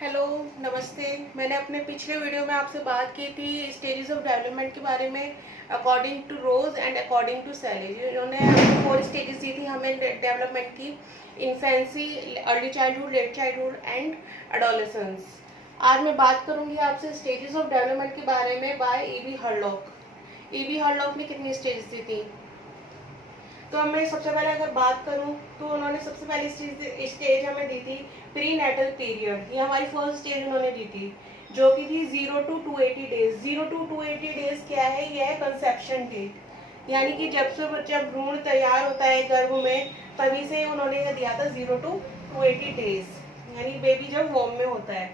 Hello, नमस्ते। मैंने अपने पिछले वीडियो में आपसे बात की थी स्टेजेस ऑफ डेवलपमेंट के बारे में according to Rose and according to Sally. इन्होंने हमें 4 स्टेजेस दी थी हमें डेवलपमेंट की: infancy, early childhood, late childhood and adolescence. आज मैं बात करूंगी आपसे स्टेजेस ऑफ डेवलपमेंट के बारे में by E B. Hurlock. E B. Hurlock ने कितनी स्टेजेस दी थी? तो मैं सबसे पहले अगर बात करूं तो उन्होंने सबसे पहली स्टेज हमें दी थी प्री नेटल पीरियड। ये हमारी फर्स्ट स्टेज उन्होंने दी थी, जो कि थी 0 to 280 डेज। 0 to 280 डेज क्या है? यह है कंसेप्शन डेट, यानी कि जब से बच्चा भ्रूण तैयार होता है गर्भ में, तभी से उन्होंने यह दिया था 0 to 280 डेज, यानी बेबी जब वॉर्म में होता है।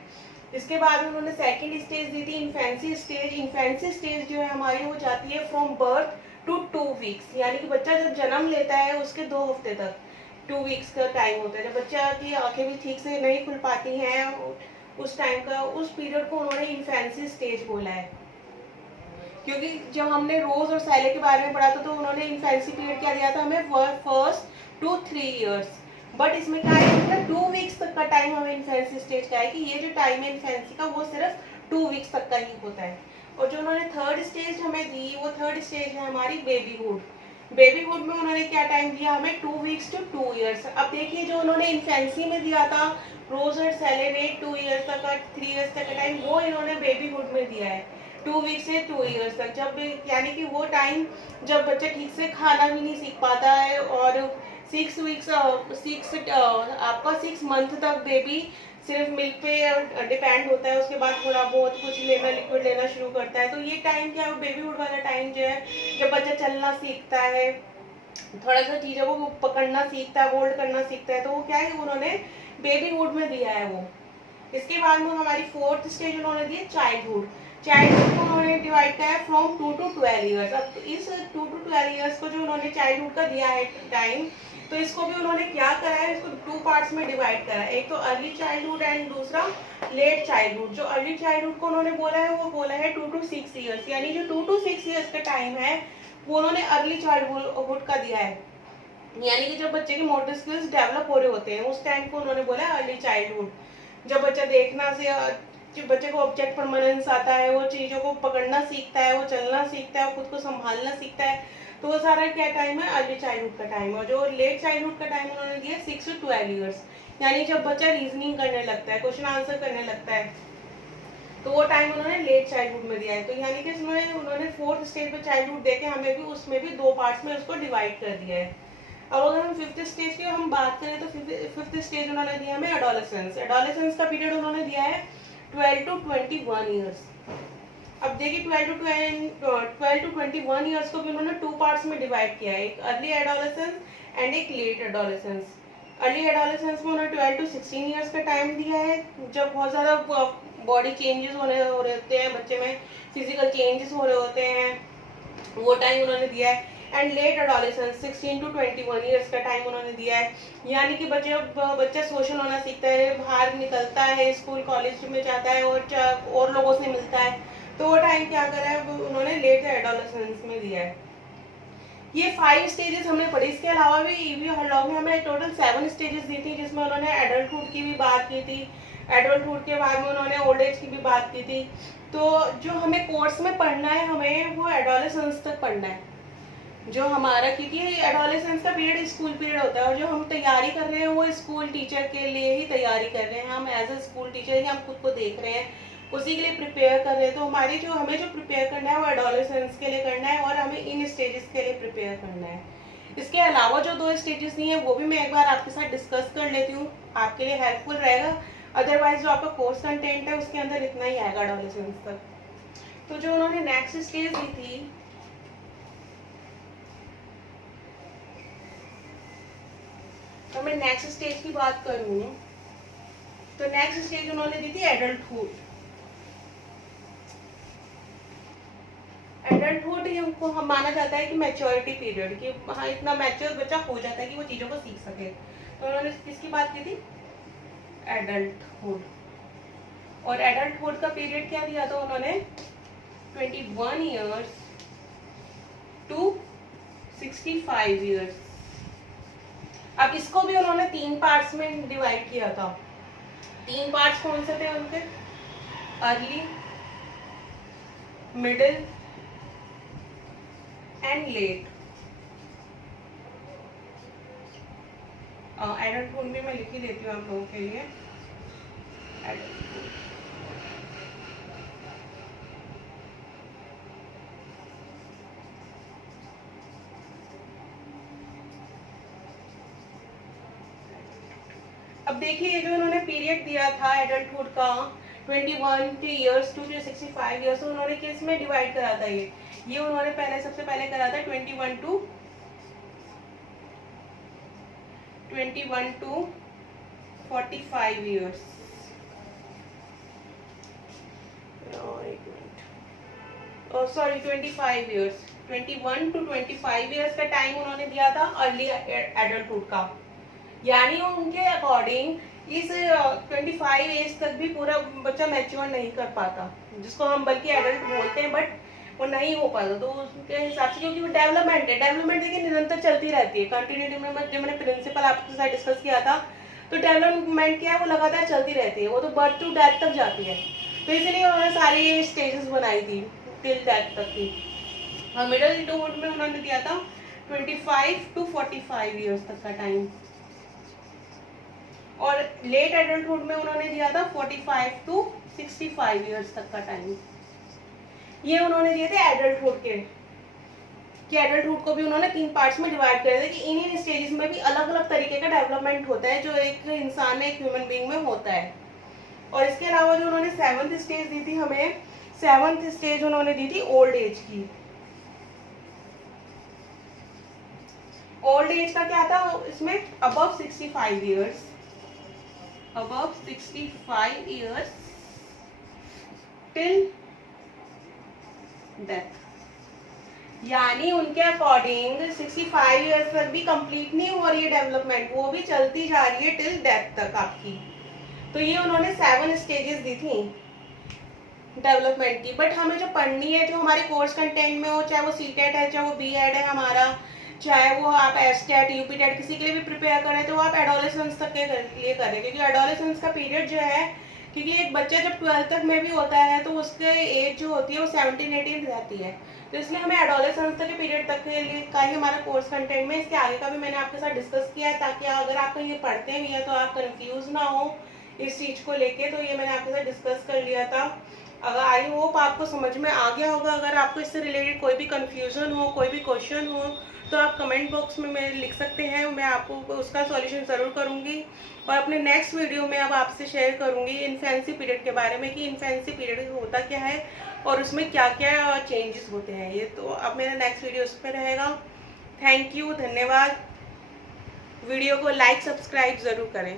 इसके बाद में उन्होंने सेकेंड स्टेज दी थी इन्फेंसी स्टेज। इन्फेंसी स्टेज जो है हमारी वो जाती है फ्रॉम बर्थ टू 2 वीक्स, यानी कि बच्चा जब जन्म लेता है उसके 2 हफ्ते तक 2 वीक्स का टाइम होता है, जब बच्चा की आंखें भी ठीक से नहीं खुल पाती हैं, उस टाइम का, उस पीरियड को उन्होंने इन्फेंसी स्टेज बोला है। क्योंकि जब हमने रोज और सैले के बारे में पढ़ा था तो उन्होंने इन्फेंसी पीरियड क्या दिया था हमें? First to 3 years. बट इसमें क्या है, मतलब 2 वीक्स तक का टाइम हमें इन्फेंसी स्टेज का है, कि ये जो टाइम है इन्फेंसी का वो सिर्फ 2 वीक्स तक का ही होता है। और जो उन्होंने थर्ड स्टेज हमें दी, वो थर्ड स्टेज है हमारी बेबीहुड। बेबीहुड में उन्होंने क्या टाइम दिया हमें? 2 वीक्स टू 2 ईयर्स। अब देखिए, जो उन्होंने इन्फेंसी में दिया था रोज और सैले ने 2 ईयर्स तक का, 3 ईयर्स तक का टाइम, वो इन्होंने बेबीहुड में दिया है 2 वीक से 2 ईयर्स तक। जब यानी कि वो टाइम जब बच्चा ठीक से खाना भी नहीं सीख पाता है, और 6 वीक्स आपका 6 मंथ तक बेबी सिर्फ मिल्क पे डिपेंड होता है, उसके बाद थोड़ा बहुत कुछ लेना, लिक्विड लेना शुरू करता है। तो ये टाइम क्या है? बेबीहुड वाला टाइम जो है, जब बच्चा चलना सीखता है, थोड़ा सा चीजों को पकड़ना सीखता है, होल्ड करना सीखता है, तो वो क्या है, उन्होंने बेबीहुड में दिया है वो। इसके बाद में हमारी फोर्थ स्टेज उन्होंने दी है चाइल्डहुड। चाइल्डहुड को उन्होंने डिवाइड किया है फ्रॉम 2 to 12 ईयर्स। अब इस 2 to 12 ईयर्स को जो उन्होंने चाइल्डहुड का दिया है टाइम, तो इसको भी उन्होंने क्या करा है? इसको 2 पार्ट्स में डिवाइड करा है, एक तो अर्ली चाइल्डहुड एंड दूसरा लेट चाइल्डहुड। जो अर्ली चाइल्डहुड को उन्होंने बोला है वो बोला है 2 to 6 ईयर्स, यानी जो 2 to 6 ईयर्स का टाइम है वो उन्होंने अर्ली चाइल्डहुड का दिया है, यानी कि जब बच्चे के मोटर स्किल्स डेवलप हो रहे होते हैं उस टाइम को उन्होंने बोला है अर्ली चाइल्डहुड। जब बच्चा देखना से, जब बच्चे को ऑब्जेक्ट परमानेंस आता है, वो चीज़ों को पकड़ना सीखता है, वो चलना सीखता है, वो खुद को संभालना सीखता है, तो वो सारा क्या टाइम है? अर्ली चाइल्डहुड का टाइम। और जो लेट चाइल्डहुड का टाइम उन्होंने दिया 6 to 12 ईयर्स, यानी जब बच्चा रीजनिंग करने लगता है, क्वेश्चन आंसर करने लगता है, तो वो टाइम उन्होंने लेट चाइल्डहुड में दिया है। तो यानी कि इसमें उन्होंने फोर्थ स्टेज पे चाइल्डहुड देके हमें भी उसमें भी 2 पार्ट्स में उसको डिवाइड कर दिया है। अब अगर हम फिफ्थ स्टेज की हम बात करें तो फिफ्थ स्टेज उन्होंने दिया हमें एडोलेसेंस। एडोलेसेंस का पीरियड उन्होंने दिया है 12 to 21 ईयर्स। अब देखिए 12 to 21 ईयर्स को भी उन्होंने 2 पार्ट्स में डिवाइड किया है, एक अर्ली एडोलेसेंस एंड एक लेट एडोलेसेंस। अर्ली एडोलेसेंस में उन्होंने 12 to 16 ईयर्स का टाइम दिया है, जब बहुत ज़्यादा बॉडी चेंजेस हो रहे होते हैं, बच्चे में फिजिकल चेंजेस हो रहे होते हैं, वो टाइम उन्होंने दिया है। And let adolescence 16 to 21 years का टाइम उन्होंने दिया है, यानी कि बच्चा सोशल होना सीखता है, बाहर निकलता है, स्कूल कॉलेज में जाता है और लोगों से मिलता है, तो वो टाइम क्या करा है? उन्होंने लेट एडोलेसेंस में दिया है। ये 5 स्टेजेस हमने पढ़ी। इसके अलावा भी ई.बी. हरलॉक में हमें टोटल 7 स्टेजेस दी थी, जिसमें उन्होंने एडल्टहुड की भी बात की थी, एडल्टहुड के बाद में उन्होंने ओल्ड एज की भी बात की थी। तो जो हमें कोर्स में पढ़ना है, हमें वो एडोलेसेंस तक पढ़ना है जो हमारा, क्योंकि एडोलेसेंस का पीरियड स्कूल पीरियड होता है, और जो हम तैयारी कर रहे हैं वो स्कूल टीचर के लिए ही तैयारी कर रहे हैं। हम एज ए स्कूल टीचर ही हम खुद को देख रहे हैं, उसी के लिए प्रिपेयर कर रहे हैं। तो हमें जो प्रिपेयर करना है वो एडोलेसेंस के लिए करना है, और हमें इन स्टेजेस के लिए प्रिपेयर करना है। इसके अलावा जो 2 स्टेजेस नहीं है वो भी मैं एक बार आपके साथ डिस्कस कर लेती हूँ, आपके लिए हेल्पफुल रहेगा। अदरवाइज जो आपका कोर्स कंटेंट है उसके अंदर इतना ही आएगा एडोलेसेंस तक। तो जो उन्होंने नेक्स्ट स्टेज दी थी, तो मैं नेक्स्ट स्टेज की बात करूँ तो नेक्स्ट स्टेज उन्होंने दी थी एडल्टहुड। एडल्टहुड को हम माना जाता है कि मैच्योरिटी पीरियड, कि हाँ इतना मैच्योर बच्चा हो जाता है कि वो चीज़ों को सीख सके। तो उन्होंने किसकी बात की थी? एडल्टहुड। और एडल्टहुड का पीरियड क्या दिया था उन्होंने? 21 ईयर्स टू 65 ईयर्स। अब इसको भी उन्होंने 3 पार्ट्स में डिवाइड किया था। 3 पार्ट्स कौन से थे उनके? Early, middle and let. Adulthood भी मैं लिख ही देती हूँ आप लोगों के लिए। एडल्टहुड, अब देखिए ये जो इन्होंने पीरियड दिया था एडल्टहुड का 21 ईयर्स टू 65 ईयर्स, तो उन्होंने किस में डिवाइड करा था? ये उन्होंने पहले सबसे पहले करा था 21 to 45 years. Sorry 25 years, 21 to 25 years का टाइम उन्होंने दिया था अर्ली एडल्टहुड का। यानी उनके अकॉर्डिंग इस 25 एज तक भी पूरा बच्चा मैच्योर नहीं कर पाता, जिसको हम बल्कि एडल्ट बोलते हैं, बट वो नहीं हो पाता। तो उसके हिसाब से, क्योंकि वो डेवलपमेंट है, डेवलपमेंट देखिए निरंतर चलती रहती है। कंटिन्यूटी में जब मैंने प्रिंसिपल आपके साथ डिस्कस किया था, तो डेवलपमेंट क्या है, वो लगातार चलती रहती है, वो तो बर्थ टू डेथ तक जाती है। तो इसलिए उन्होंने सारी स्टेजेस बनाई थी टिल डेथ तक की। और मिडिल एडल्टहुड में उन्होंने दिया था 25 टू 45 ईयर्स तक का टाइम, और लेट एडल्टहुड में उन्होंने दिया था 45 टू 65 ईयर्स तक का टाइम। ये उन्होंने दिए थे एडल्टहुड के, कि एडल्टहुड को भी उन्होंने 3 पार्ट्स में डिवाइड कर दिया कि इन स्टेजेस में भी अलग अलग तरीके का डेवलपमेंट होता है जो एक इंसान में, एक ह्यूमन बीइंग में होता है। और इसके अलावा जो उन्होंने 7th स्टेज दी थी हमें, 7th स्टेज उन्होंने दी थी ओल्ड एज की। ओल्ड एज का क्या था इसमें? Above 65 years, above 65 years till death। यानी उनके अकॉर्डिंग 65 ईयर्स तक भी कंप्लीट नहीं हो रही है डेवलपमेंट, वो भी चलती जा रही है टिल डेथ तक आपकी। तो ये उन्होंने 7 स्टेजेस दी थी डेवलपमेंट की। बट हमें जो पढ़नी है, जो हमारे कोर्स कंटेंट में हो, चाहे वो सीटेट है, चाहे वो बीएड है हमारा, चाहे वो आप एसटेट, यूपीटेट किसी के लिए भी प्रिपेयर करें, तो आप एडोलेसेंस तक के लिए करें, क्योंकि एडोलेसेंस का पीरियड जो है, क्योंकि एक बच्चा जब 12th तक में भी होता है तो उसके एज जो होती है वो 17-18 रहती है। तो इसलिए हमें एडोलेसेंस तक के पीरियड तक के लिए का ही हमारा कोर्स कंटेंट में, इसके आगे का भी मैंने आपके साथ डिस्कस किया है, ताकि अगर आप कहीं पढ़ते भी हैं तो आप कंफ्यूज ना हो इस चीज़ को लेके। तो ये मैंने आपके साथ डिस्कस कर लिया था। अगर आई होप आपको समझ में आ गया होगा। अगर आपको इससे रिलेटेड कोई भी कन्फ्यूजन हो, कोई भी क्वेश्चन हो, तो आप कमेंट बॉक्स में मेरे लिख सकते हैं, मैं आपको उसका सॉल्यूशन ज़रूर करूंगी। और अपने नेक्स्ट वीडियो में अब आपसे शेयर करूंगी इन्फेंसी पीरियड के बारे में, कि इन्फेंसी पीरियड होता क्या है और उसमें क्या क्या चेंजेस होते हैं। ये तो अब मेरा नेक्स्ट वीडियो उस पर रहेगा। थैंक यू, धन्यवाद। वीडियो को लाइक सब्सक्राइब ज़रूर करें।